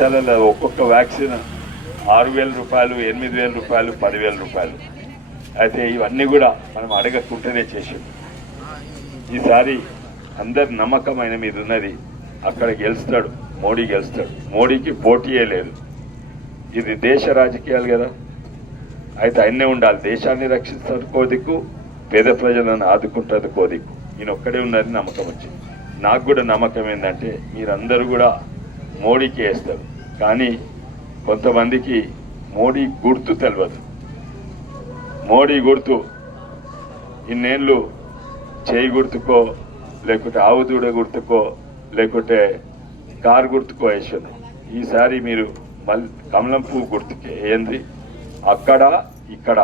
పాఠశాలలో ఒక్కొక్క వ్యాక్సిన్ ఆరు వేల రూపాయలు ఎనిమిది వేల రూపాయలు పదివేల రూపాయలు. అయితే ఇవన్నీ కూడా మనం అడగకుంటేనే చేసాం ఈసారి అందరి నమ్మకం ఆయన మీద ఉన్నది అక్కడ గెలుస్తాడు మోడీ గెలుస్తాడు. మోడీకి పోటీయే లేదు. ఇది దేశ రాజకీయాలు కదా. అయితే ఆయన్నే ఉండాలి. దేశాన్ని రక్షిస్తారు కోదిక్కు పేద ప్రజలను ఆదుకుంటారు కోదిక్కు. ఈయన ఒక్కడే ఉన్నది నమ్మకం వచ్చింది. నాకు కూడా నమ్మకం ఏంటంటే మీరందరూ కూడా మోడీకి వేస్తారు కానీ కొంతమందికి మోడీ గుర్తు తెలియదు మోడీ గుర్తు ఇన్నేళ్ళు చేయి గుర్తుకో లేకుంటే ఆవు దూడ గుర్తుకో లేకుంటే కారు గుర్తుకో వేసాను ఈసారి మీరు మళ్ళీ కమలం పువ్వు గుర్తుకే. ఏంది? అక్కడ ఇక్కడ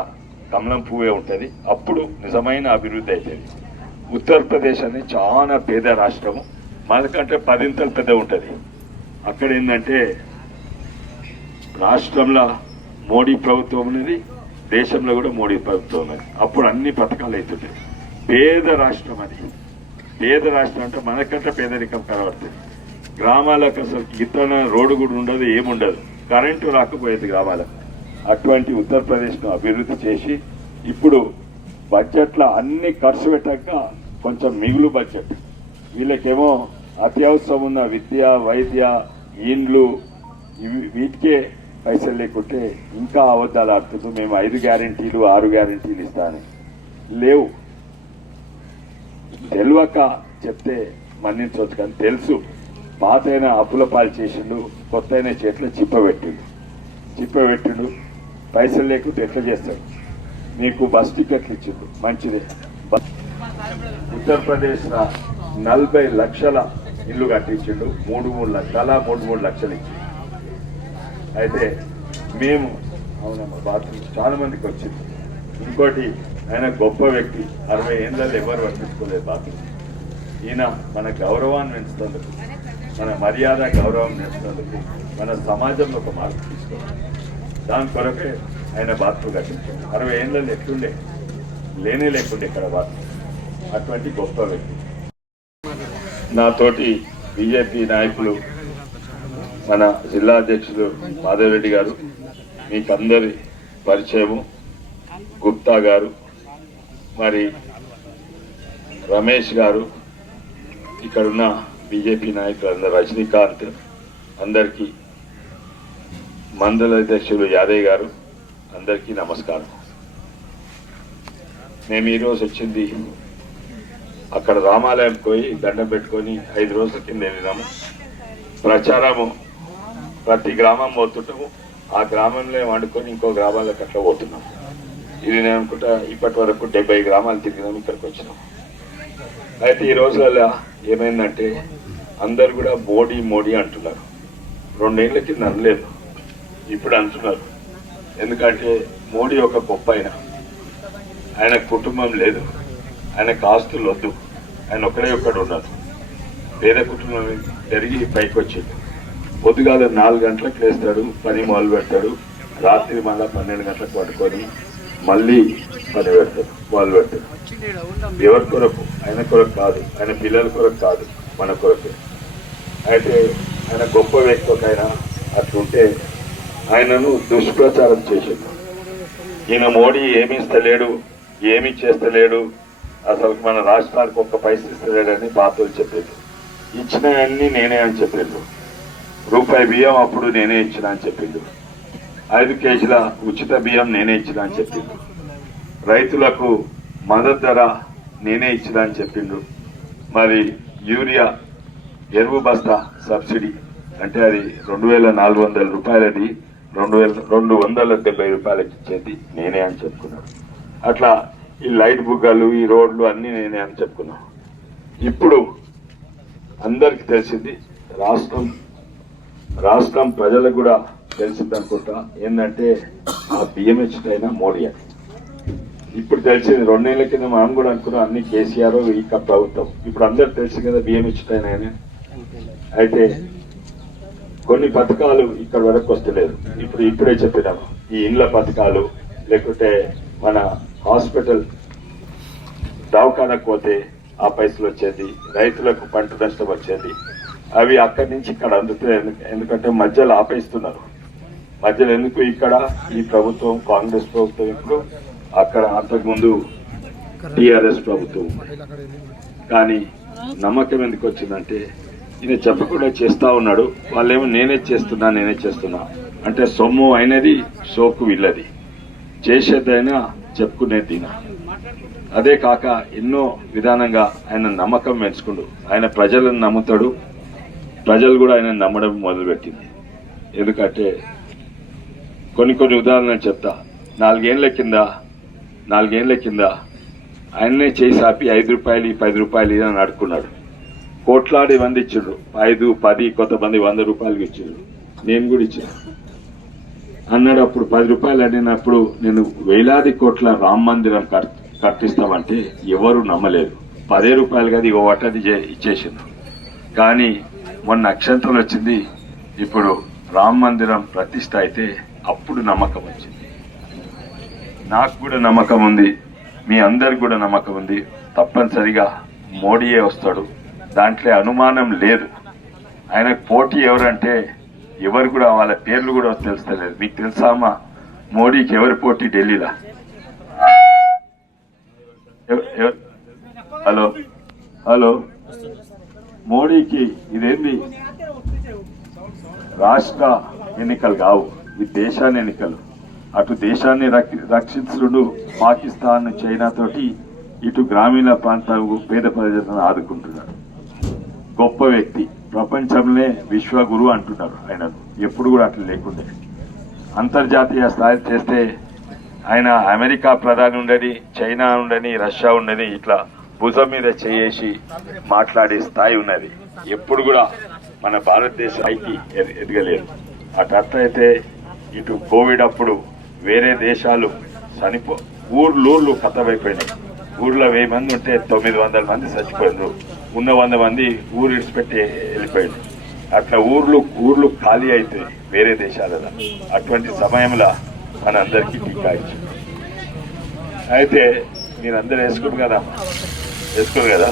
కమలం పువ్వే ఉంటుంది. అప్పుడు నిజమైన అభివృద్ధి అవుతుంది ఉత్తరప్రదేశ్ అనేది చాలా పేద రాష్ట్రము. మనకంటే పదింతలు పెద్ద ఉంటుంది అక్కడ ఏంటంటే రాష్ట్రంలో మోడీ ప్రభుత్వం ఉన్నది దేశంలో కూడా మోడీ ప్రభుత్వం ఉన్నది. అప్పుడు అన్ని పథకాలు అవుతుంటాయి. పేద రాష్ట్రం అది. పేద రాష్ట్రం అంటే మనకంటే పేదరికం కనబడుతుంది. గ్రామాలకు అసలు ఇతర రోడ్డు కూడా ఉండదు ఏముండదు. కరెంటు రాకపోయేది గ్రామాలకు. అటువంటి ఉత్తరప్రదేశ్ను అభివృద్ధి చేసి ఇప్పుడు బడ్జెట్లో అన్ని ఖర్చు పెట్టాక కొంచెం మిగులు బడ్జెట్. వీళ్ళకేమో అత్యవసరం ఉన్న విద్య వైద్య ఇండ్లు వీటికే పైసలు లేకుంటే ఇంకా అబద్ధాలు ఆడుతుంది మేము ఐదు గ్యారంటీలు ఆరు గ్యారంటీలు ఇస్తాను లేవు. తెలియక చెప్తే మన్నించవచ్చు కానీ తెలుసు. పాతైన అప్పుల పాలు చేసిండు కొత్త అయిన చెట్లు చిప్పబెట్టిండు చిప్పబెట్టిండు పైసలు లేకుంటే ఎట్లా చేస్తాడు మీకు బస్ టికెట్లు ఇచ్చిండు. మంచిదే. ఉత్తరప్రదేశ్ నలభై లక్షల ఇల్లు కట్టించిండు. మూడు మూడు లక్షల మూడు మూడు లక్షలు ఇచ్చిండు. అయితే మేము అవునమ్మా బాత్రూమ్ చాలా మందికి వచ్చింది. ఇంకోటి ఆయన గొప్ప వ్యక్తి. అరవై ఏళ్ళలో ఎవరు వర్తించుకోలేదు బాత్రూమ్. ఈయన మన గౌరవాన్ని పెంచుతందుకు మన మర్యాద గౌరవం పెంచుతందుకు మన సమాజంలో ఒక మార్పు తీసుకోవాలి దాని కొరకే ఆయన బాత్రూమ్ కట్టించాడు. అరవై ఏళ్ళలో ఎట్లుండే? లేనే లేకుండే ఇక్కడ బాత్రూమ్. అటువంటి గొప్ప వ్యక్తి. నాతోటి బీజేపీ నాయకులు మన జిల్లా అధ్యక్షులు మాధవరెడ్డి గారు మీకందరి పరిచయము. గుప్తా గారు మరి రమేష్ గారు ఇక్కడున్న బీజేపీ నాయకులు రజనీకాంత్ అందరికీ మండల అధ్యక్షులు యాదయ్య గారు అందరికీ నమస్కారం. మేము ఈరోజు వచ్చింది అక్కడ రామాలయం పోయి దండం పెట్టుకొని ఐదు రోజుల కింద వెళ్ళినాము. ప్రచారము ప్రతి గ్రామం పోతుంటాము. ఆ గ్రామంలో వండుకొని ఇంకో గ్రామాలకు అట్లా పోతున్నాం. ఇది నేను అనుకుంటా ఇప్పటి వరకు డెబ్బై గ్రామాలు తిరిగినాం ఇక్కడికి వచ్చినాం అయితే ఈ రోజులలో ఏమైందంటే అందరు కూడా మోడీ మోడీ అంటున్నారు. రెండేళ్ళ కింద అనలేదు. ఇప్పుడు అంటున్నారు. ఎందుకంటే మోడీ ఒక గొప్ప ఆయన. ఆయన కుటుంబం లేదు. ఆయనకు ఆస్తులు వద్దు ఆయన ఒక్కడే ఒక్కడు ఉన్నారు పేద కుటుంబం పెరిగి పైకి వచ్చింది పొద్దుగాల నాలుగు గంటలకు లేస్తాడు పని మొదలు పెడతాడు. రాత్రి మళ్ళా పన్నెండు గంటలకు పట్టుకొని మళ్ళీ పని పెడతాడు మొదలు పెడతాడు. ఎవరి కొరకు? ఆయన కొరకు కాదు. ఆయన పిల్లల కొరకు కాదు. మన కొరకు. అయితే ఆయన గొప్ప వ్యక్తి ఒక ఆయన. అట్లుంటే ఆయనను దుష్ప్రచారం చేసిండు ఈయన మోడీ ఏమి ఇస్తలేడు ఏమి చేస్తలేడు అసలు మన రాష్ట్రానికి ఒక్క పైసలు ఇస్తలేడని బాధలు చెప్పేది. ఇచ్చినవన్నీ నేనే అని చెప్పిండు రూపాయి బియ్యం అప్పుడు నేనే ఇచ్చిన అని చెప్పిండు ఐదు కేజీల ఉచిత బియ్యం నేనే ఇచ్చిన అని చెప్పిండు రైతులకు మద్దతు ధర నేనే ఇచ్చిన అని చెప్పిండు మరి యూరియా ఎరువు బస్తా సబ్సిడీ అంటే అది రెండు వేల నాలుగు వందల రూపాయలది రెండు వేల రెండు వందల డెబ్బై రూపాయలకి ఇచ్చేది నేనే అని చెప్పుకున్నాడు అట్లా ఈ లైట్ బుగ్గలు ఈ రోడ్లు అన్నీ నేనే అని చెప్పుకున్నాను ఇప్పుడు అందరికి తెలిసింది రాష్ట్రం రాష్ట్రం ప్రజలకు కూడా తెలిసింది అనుకుంటా ఏంటంటే ఆ బియ్యం అయినా మోడీ అని. ఇప్పుడు తెలిసింది రెండేళ్ళ కింద మనం కూడా అనుకున్నాం అన్ని కేసీఆర్ ఈ ప్రభుత్వం. ఇప్పుడు అందరు తెలిసి కదా బిఎంహెచ్ అయినా అయితే కొన్ని పథకాలు ఇక్కడ వరకు వస్తలేదు. ఇప్పుడు ఇప్పుడే చెప్పినాము ఈ ఇండ్ల పథకాలు లేకుంటే మన హాస్పిటల్ దవాఖానకు పోతే ఆ పైసలు వచ్చేది రైతులకు పంట నష్టం వచ్చేది. అవి అక్కడి నుంచి ఇక్కడ అందుతాయి ఎందుకంటే మధ్యలో ఆపేస్తున్నారు. మధ్యలో ఎందుకు ఇక్కడ? ఈ ప్రభుత్వం కాంగ్రెస్ ప్రభుత్వం ఇప్పుడు అక్కడ అంతకుముందు టిఆర్ఎస్ ప్రభుత్వం. కానీ నమ్మకం ఎందుకు వచ్చిందంటే ఈయన చెప్పకుండా చేస్తా ఉన్నాడు. వాళ్ళేమో నేనే చేస్తున్నా నేనే చేస్తున్నా. అంటే సొమ్ము అయినది సోకు వీళ్ళది చేసేదైనా చెప్పుకునేది ఈయన. అదే కాక ఎన్నో విధానంగా ఆయన నమ్మకం పెంచుకుండు ఆయన ప్రజలను నమ్ముతాడు. ప్రజలు కూడా ఆయన నమ్మడం మొదలుపెట్టింది. ఎందుకంటే కొన్ని కొన్ని ఉదాహరణలు చెప్తా. నాలుగేళ్ళ కింద నాలుగేళ్ళ కింద ఆయన్నే చేసి ఆపి ఐదు రూపాయలు పది రూపాయలు అని అడుక్కున్నాడు. కోట్లాది మంది ఇచ్చిండ్రు. ఐదు పది కొంతమంది వంద రూపాయలకి ఇచ్చిండ్రు. నేను కూడా ఇచ్చిన. అన్నాడు అప్పుడు పది రూపాయలు అడిగినప్పుడు నేను వేలాది కోట్ల రామ మందిరం కట్టిస్తామంటే ఎవరు నమ్మలేరు పదే రూపాయలు కాదు ఇక ఒకటి ఇచ్చేసాను కానీ మొన్న నక్షత్రం వచ్చింది ఇప్పుడు రామ మందిరం ప్రతిష్ట అయితే అప్పుడు నమ్మకం వచ్చింది. నాకు కూడా నమ్మకం ఉంది మీ అందరికి కూడా నమ్మకం ఉంది. తప్పనిసరిగా మోడీయే వస్తాడు. దాంట్లో అనుమానం లేదు. ఆయనకు పోటీ ఎవరంటే ఎవరు కూడా వాళ్ళ పేర్లు కూడా తెలుస్తలేదు. మీకు తెలుసా అమ్మా? మోడీకి ఎవరు పోటీ ఢిల్లీలో? హలో? హలో? మోడీకి ఇదేంది? రాష్ట్ర ఎన్నికలు కావు. ఇది దేశాన్ని ఎన్నికలు. అటు దేశాన్ని రక్షించుడు పాకిస్తాన్ చైనా తోటి ఇటు గ్రామీణ ప్రాంతాలకు పేద ప్రజలను ఆదుకుంటున్నాడు. గొప్ప వ్యక్తి. ప్రపంచంలో విశ్వగురు అంటున్నారు ఆయన. ఎప్పుడు కూడా అట్లా లేకుండే. అంతర్జాతీయ స్థాయి చేస్తే ఆయన అమెరికా ప్రధాని ఉండని చైనా ఉండని రష్యా ఉండని ఇట్లా భుజం మీద చేసి మాట్లాడే స్థాయి ఉన్నది. ఎప్పుడు కూడా మన భారతదేశ స్థాయికి ఎదగలేదు. అట్లయితే ఇటు కోవిడ్ అప్పుడు వేరే దేశాలు చనిపో ఊర్లూర్లు కథమైపోయినాయి ఊర్లో వెయ్యి మంది ఉంటే తొమ్మిది వందల మంది చచ్చిపోయినారు. ఉన్న వంద మంది ఊరు ఇడిచిపెట్టి వెళ్ళిపోయింది అట్లా ఊర్లు ఊర్లు ఖాళీ అవుతాయి వేరే దేశాలలో. అటువంటి సమయంలో మన అందరికీ టీకా ఇచ్చింది అయితే మీరందరూ వేసుకోరు కదా వేసుకోరు కదా?